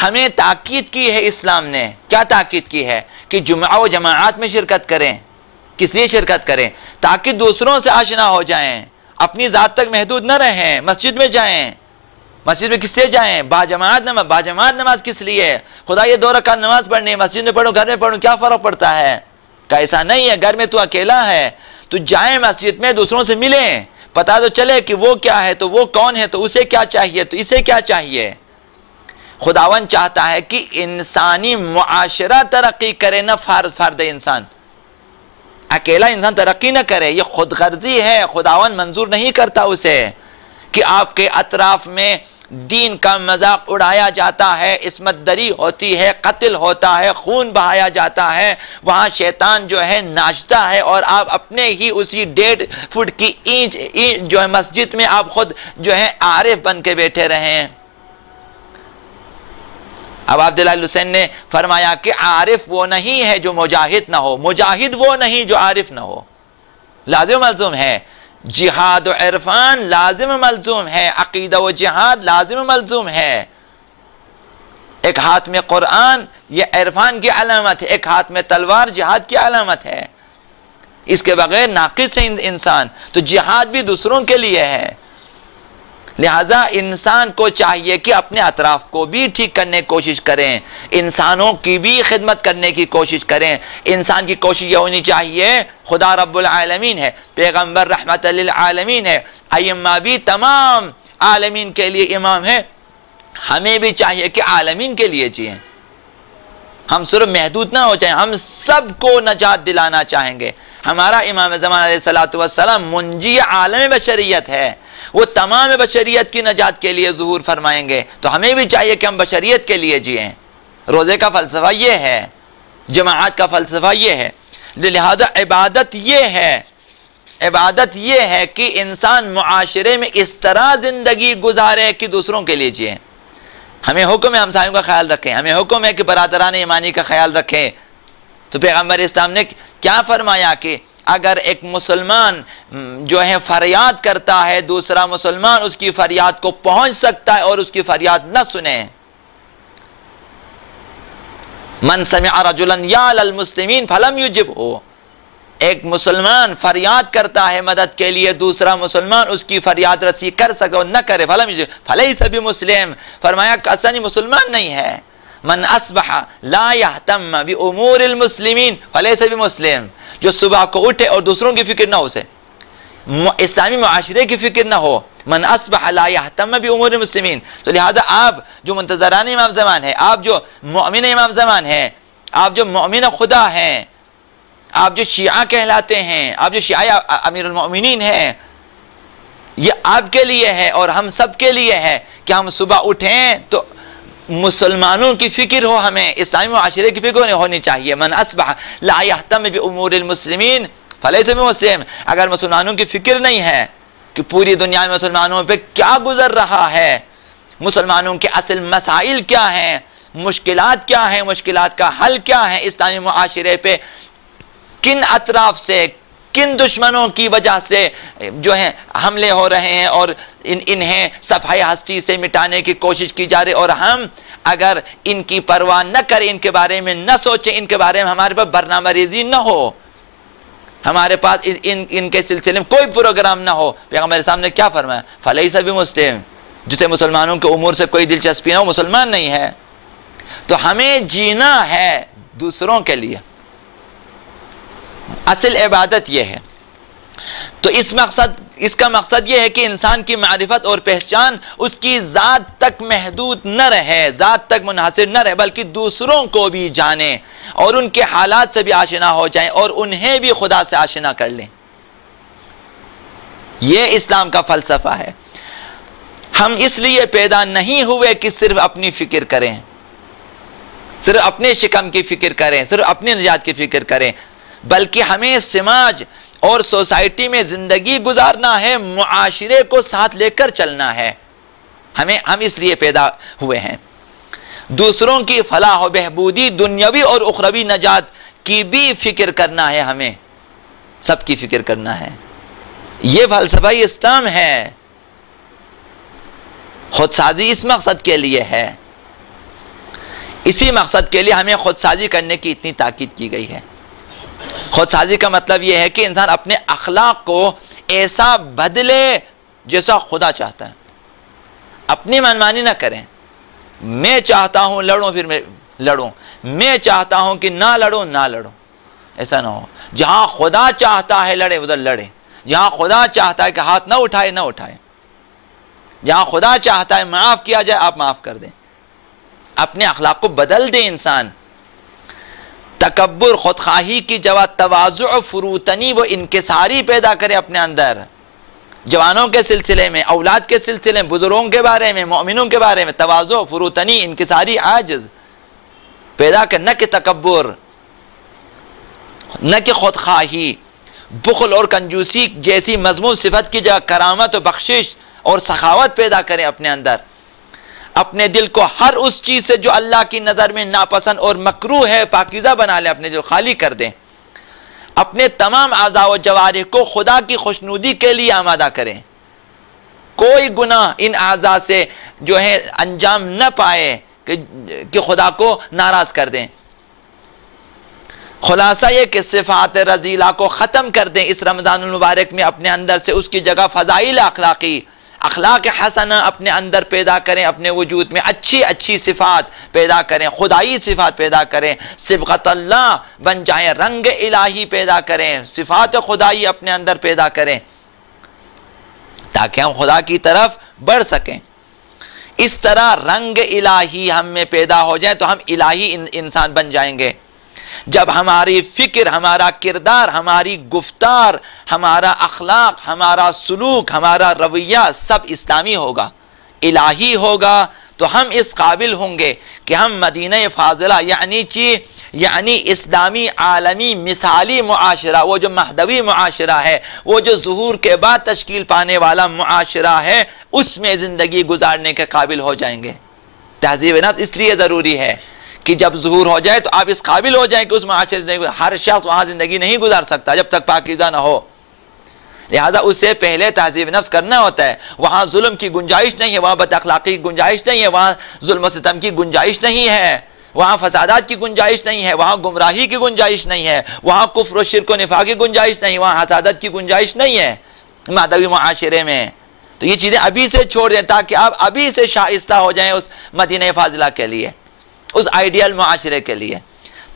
हमें ताकीद की है इस्लाम ने, क्या ताकीद की है कि जुमा व जमाआत में शिरकत करें। किस लिए शिरकत करें? ताकि दूसरों से आशना हो जाएं, अपनी ज़ात तक महदूद न रहें। मस्जिद में जाएं, मस्जिद में किससे जाएं? बाजमात नमाज। बाजमात नमाज किस लिए? खुदा ये 2 रकात नमाज पढ़नी है, मस्जिद में पढ़ो घर में पढ़ो क्या फ़र्क पड़ता है? का ऐसा नहीं है, घर में तू अकेला है, तो जाए मस्जिद में, दूसरों से मिलें, पता तो चले कि वो क्या है, तो वो कौन है, तो उसे क्या चाहिए, तो इसे क्या चाहिए। खुदावन चाहता है कि इंसानी मुआशरा तरक्की करे, न फर्द इंसान। अकेला इंसान तरक्की न करे, ये खुद गर्जी है। खुदावन मंजूर नहीं करता उसे कि आपके अतराफ में दीन का मजाक उड़ाया जाता है, इस्मत दरी होती है, कत्ल होता है, खून बहाया जाता है, वहाँ शैतान जो है नाचता है, और आप अपने ही उसी 1.5 फुट की ईंट जो है मस्जिद में आप खुद जो है आरिफ बन के बैठे रहे। अब अब्दुल्लाह हुसैन ने फरमाया कि आरिफ वो नहीं है जो मुजाहिद ना हो, मुजाहिद वो नहीं जो आरिफ ना हो। लाजिम मलजूम है, जिहाद व इरफान लाजिम मलजूम है, अकीदा व जिहाद लाजिम मलजूम है। एक हाथ में कुरान ये इरफान की अलामत है, एक हाथ में तलवार जिहाद की अलामत है। इसके बगैर नाकिस है इंसान। तो जिहाद भी दूसरों के लिए है। लिहाजा इंसान को चाहिए कि अपने अतराफ को भी ठीक करने की कोशिश करें, इंसानों की भी खिदमत करने की कोशिश करें। इंसान की कोशिश यह होनी चाहिए, खुदा रब्बुल आलमीन है, पैगम्बर रहमतल लिल आलमीन है, अइम्मा भी तमाम आलमीन के लिए इमाम है। हमें भी चाहिए कि आलमीन के लिए जिएं, हम सिर्फ महदूद ना हो जाएं, हम सबको नजात दिलाना चाहेंगे। हमारा इमाम ज़मान अलैहिस्सलातु वस्सलाम मुंजी आलम बशरियत है, वो तमाम बशरियत की नजात के लिए ज़ुहूर फरमाएंगे। तो हमें भी चाहिए कि हम बशरियत के लिए जिएं। रोज़े का फ़लसफ़ा ये है, जमाअत का फ़लसफ़ा ये है। लिहाजा इबादत ये है, इबादत ये है कि इंसान मुआशरे में इस तरह ज़िंदगी गुजारे कि दूसरों के लिए जिए। हमें हुक्म है हमसायों का ख्याल रखें, हमें हुक्म है कि बरादरान ईमानी का ख्याल रखें। तो पैगम्बर इस्लाम ने क्या फरमाया कि अगर एक मुसलमान जो है फरियाद करता है, दूसरा मुसलमान उसकी फरियाद को पहुंच सकता है और उसकी फरियाद न सुने। मन समिअ रजुलन याल मुस्लिमीन फलम युजिबहु, एक मुसलमान फरियाद करता है मदद के लिए, दूसरा मुसलमान उसकी फरियाद रसी कर सके और न करे, फलम युजिब फलैसा बिमुस्लिम, फरमाया कसनी मुसलमान नहीं है। मन अस्बह ला यहतम बि उमूरिल मुस्लिमीन फलैसा बिमुस्लिम, जो सुबह को उठे और दूसरों की फिक्र ना हो, उसे इस्लामी मुआशरे की फिक्र ना हो। मन अस्बह ला यहतम बि उमूरिल मुस्लिमीन। तो लिहाजा आप जो मुंतज़रान इमाम ज़मान है, आप जो मोमिन इमाम ज़मान है, आप जो मोमिन खुदा हैं, आप जो शिया कहलाते हैं, आप जो शिया अमीरुल मोमिनीन हैं, ये आपके लिए है और हम सब के लिए है कि हम सुबह उठें तो मुसलमानों की फिक्र हो, हमें इस्लामी मुआशरे की फिक्र होनी चाहिए। मन अस्बह ला यहतम बि उमूरिल मुस्लिमीन फलैसा बिमुस्लिम, अगर मुसलमानों की फिक्र नहीं है कि पूरी दुनिया में मुसलमानों पे क्या गुजर रहा है, मुसलमानों के असल मसाइल क्या हैं, मुश्किलात क्या हैं, मुश्किलात का हल क्या है, इस्लामी मुआशरे पे किन अतराफ से, किन दुश्मनों की वजह से जो है हमले हो रहे हैं और इन्हें सफाई हस्ती से मिटाने की कोशिश की जा रही, और हम अगर इनकी परवाह न करें, इनके बारे में न सोचें, इनके बारे में हमारे पास बरनामरीज़ी न हो, हमारे पास इनके सिलसिले में कोई प्रोग्राम ना हो। पैगम्बर सामने क्या फरमाया, फलैसा बिमुस्लिम, जिसे मुसलमानों के उमूर से कोई दिलचस्पी ना हो, मुसलमान नहीं है। तो हमें जीना है दूसरों के लिए, असल इबादत यह है। तो इसका मकसद यह है कि इंसान की मारिफत और पहचान उसकी ज़ात तक महदूद न रहे, ज़ात तक मुनहसर न रहे, बल्कि दूसरों को भी जाने और उनके हालात से भी आशना हो जाएं और उन्हें भी खुदा से आशना कर लें। यह इस्लाम का फ़लसफ़ा है। हम इसलिए पैदा नहीं हुए कि सिर्फ अपनी फ़िक्र करें, सिर्फ अपने शिकम की फ़िक्र करें, सिर्फ अपनी निजात की फ़िक्र करें, बल्कि हमें समाज और सोसाइटी में ज़िंदगी गुजारना है, मुआशरे को साथ लेकर चलना है। हम इसलिए पैदा हुए हैं। दूसरों की फलाह व बहबूदी, दुनियावी और उखरवी नजात की भी फ़िक्र करना है, हमें सबकी फ़िक्र करना है। ये फ़लसफ़ा इस्लाम है। खुदसाजी इस मकसद के लिए है इसी मकसद के लिए हमें खुद साजी करने की इतनी ताकीद की गई है। खुद साजी का मतलब यह है कि इंसान अपने अखलाक को ऐसा बदले जैसा खुदा चाहता है। अपनी मनमानी ना करें। मैं चाहता हूं लड़ूं फिर मैं लड़ूं, मैं चाहता हूं कि ना लड़ूं ना लड़ूं, ऐसा ना हो। जहां खुदा चाहता है लड़े उधर लड़े, जहां खुदा चाहता है कि हाथ ना उठाए ना उठाए, जहां खुदा चाहता है माफ किया जाए आप माफ कर दें। अपने अखलाक को बदल दें। इंसान तकब्बुर खुदखाही की जगह तवाज़ु फुरूतनी व इनकिसारी पैदा करे अपने अंदर। जवानों के सिलसिले में, औलाद के सिलसिले में, बुजुर्गों के बारे में, मोमिनों के बारे में तवाज़ु फुरूतनी इनकिसारी आजिज़ पैदा कर, न कि तकब्बुर, न कि खुदखाही, बुखल और कंजूसी जैसी मज़मूम सिफत की जगह करामत और बख्शिश और सखावत पैदा करें अपने अंदर। अपने दिल को हर उस चीज़ से जो अल्लाह की नज़र में नापसंद और मकरूह है पाकीज़ा बना लें, अपने दिल खाली कर दें। अपने तमाम आज़ा व जवारिह को खुदा की खुशनुदी के लिए आमादा करें। कोई गुनाह इन आज़ा से जो है अंजाम न पाए कि खुदा को नाराज़ कर दें। खुलासा ये कि सिफ़ात रज़ीला को ख़त्म कर दें इस रमज़ान मुबारक में। अपने अंदर से उसकी जगह फ़ज़ाइल अखलाक़ी, अखलाक हसना अपने अंदर पैदा करें। अपने वजूद में अच्छी अच्छी सिफ़ात पैदा करें, खुदाई सिफ़ात पैदा करें, सिबग़त अल्लाह बन जाएं, रंग इलाही पैदा करें, सिफ़ात खुदाई अपने अंदर पैदा करें ताकि हम खुदा की तरफ बढ़ सकें। इस तरह रंग इलाही हम में पैदा हो जाए तो हम इलाही इंसान बन जाएंगे। जब हमारी फ़िक्र, हमारा किरदार, हमारी गुफ्तार, हमारा अखलाक, हमारा सलूक, हमारा रवैया सब इस्लामी होगा, इलाही होगा, तो हम इस काबिल होंगे कि हम मदीना फाजिला यानी इस्लामी आलमी मिसाली मुआशरा, वो जो महदवी मुआशरा है, वो जो ज़ुहूर के बाद तश्कील पाने वाला मुआशरा है, उसमें ज़िंदगी गुजारने के काबिल हो जाएंगे। तहज़ीब नफ्स इसलिए ज़रूरी है कि जब ज़ुहूर हो जाए तो आप इस काबिल हो जाए कि उस मुआशरे से हर शख्स वहाँ ज़िंदगी नहीं गुजार सकता जब तक पाकीज़ा ना हो। लिहाजा उससे पहले तहज़ीब नफ्स करना होता है। वहाँ जुल्म की गुंजाइश नहीं है, वहाँ बदअखलाक़ी की गुंजाइश नहीं है, वहाँ जुल्म सितम की गुंजाइश नहीं है, वहाँ फसादात की गुंजाइश नहीं है, वहाँ गुमराही की गुंजाइश नहीं है, वहाँ कुफ्र व शिर्क व निफाक़ की गुंजाइश नहीं, वहाँ हसादत की गुंजाइश नहीं है मादवी मुआशरे में। तो ये चीज़ें अभी से छोड़ दें ताकि आप अभी से शाइस्ता हो जाएँ उस मदीना फाजिला के लिए, उस आइडियल मुआशरे के लिए।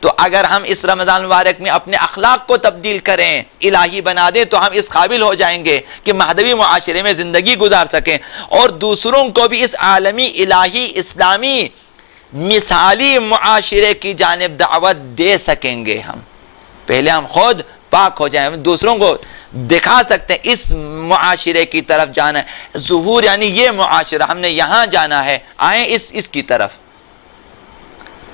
तो अगर हम इस रमज़ान मुबारक में अपने अखलाक को तब्दील करें, इलाही बना दें, तो हम इस काबिल हो जाएंगे कि महदवी मुआशरे में ज़िंदगी गुजार सकें और दूसरों को भी इस आलमी इलाही इस्लामी मिसाली मुआशरे की जानिब दावत दे सकेंगे। हम पहले हम खुद पाक हो जाएं, दूसरों को दिखा सकते हैं इस मुआशरे की तरफ जाना है। ज़ुहूर यानी ये मुआशरा, हमने यहाँ जाना है, आए इसकी तरफ।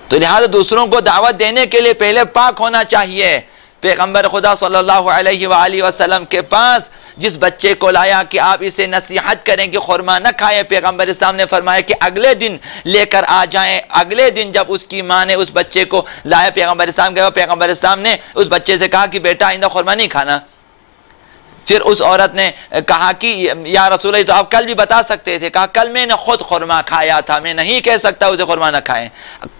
तो लिहाजा दूसरों को दावत देने के लिए पहले पाक होना चाहिए। पैगंबर खुदा सल्लल्लाहु अलैहि वसल्लम के पास जिस बच्चे को लाया कि आप इसे नसीहत करें कि खुरमा न खाएं, पैगंबर इस्लाम ने फरमाया कि अगले दिन लेकर आ जाएं। अगले दिन जब उसकी माँ ने उस बच्चे को लाया पैगंबर इस्लाम के, पैगंबर इस्लाम ने उस बच्चे से कहा कि बेटा आइंदा खुरमा नहीं खाना। फिर उस औरत ने कहा कि या रसूल अल्लाह, तो आप कल भी बता सकते थे। कहा कल मैंने खुद खुरमा खाया था, मैं नहीं कह सकता उसे खुरमा न खाएं।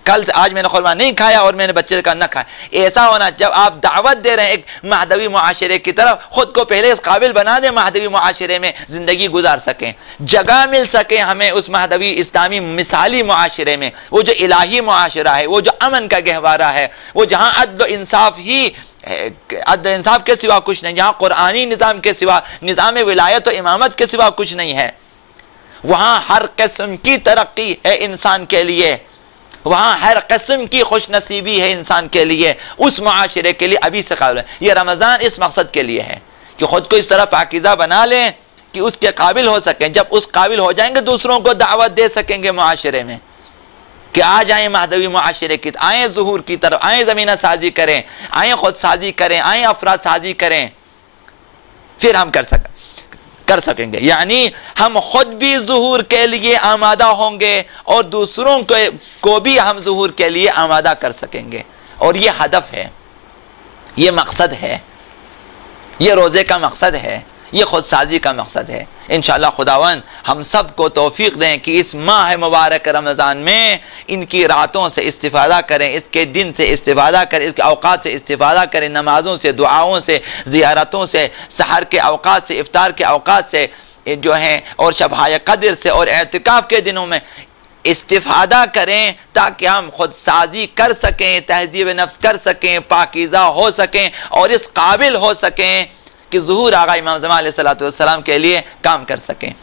कल आज मैंने खुरमा नहीं खाया और मैंने बच्चे का न खाया। ऐसा होना, जब आप दावत दे रहे हैं एक महदवी मुआशरे की तरफ, खुद को पहले इस काबिल बना दें महदवी मुआशरे में ज़िंदगी गुजार सकें, जगह मिल सके हमें उस महदवी इस्लामी मिसाली मुआशरे में, वो जो इलाही मुआशरा है, वो जो अमन का गहवारा है, वो जहाँ अदल इंसाफ ही, अदल इंसाफ के सिवा कुछ नहीं, जहाँ कुरानी निज़ाम के सिवा, निज़ाम विलायत और इमामत के सिवा कुछ नहीं है, वहाँ हर किस्म की तरक्की है इंसान के लिए, वहाँ हर किस्म की खुश नसीबी है इंसान के लिए। उस मुआशरे के लिए अभी से काबिल है। ये रमज़ान इस मकसद के लिए है कि ख़ुद को इस तरह पाकीज़ा बना लें कि उसके काबिल हो सकें। जब उस काबिल हो जाएंगे दूसरों को दावत दे सकेंगे मुआशरे में कि आ जाएं महदवी मुआशरे की, आएँ ज़ुहूर की तरफ, आएँ ज़मीना साजी करें, आएँ खुद साजी करें, आएँ अफराद साजी करें, फिर हम कर सकेंगे। यानी हम खुद भी ज़ुहूर के लिए आमादा होंगे और दूसरों को भी हम ज़ुहूर के लिए आमादा कर सकेंगे। और ये हदफ है, ये मकसद है, ये रोज़े का मकसद है। ये खुद साजी का मकसद है। इंशाअल्लाह खुदावंद हम सब को तौफीक दें कि इस माह मुबारक रमज़ान में इनकी रातों से इस्तिफ़ादा करें, इसके दिन से इस्तिफ़ादा करें, इसके औक़ात से इस्तिफ़ादा करें, नमाज़ों से, दुआओं से, ज़ियारतों से, सहर के औक़ात से, इफ्तार के औक़ात से जो हैं, और शब-ए क़द्र से और एतिकाफ़ के दिनों में इस्तिफ़ादा करें, ताकि हम खुद साजी कर सकें, तहज़ीब नफ्स कर सकें, पाकीज़ा हो सकें और इस काबिल हो सकें कि ज़ुहूर आगा इमाम ज़मान अलैहिस्सलातु वस्सलाम के लिए काम कर सकें।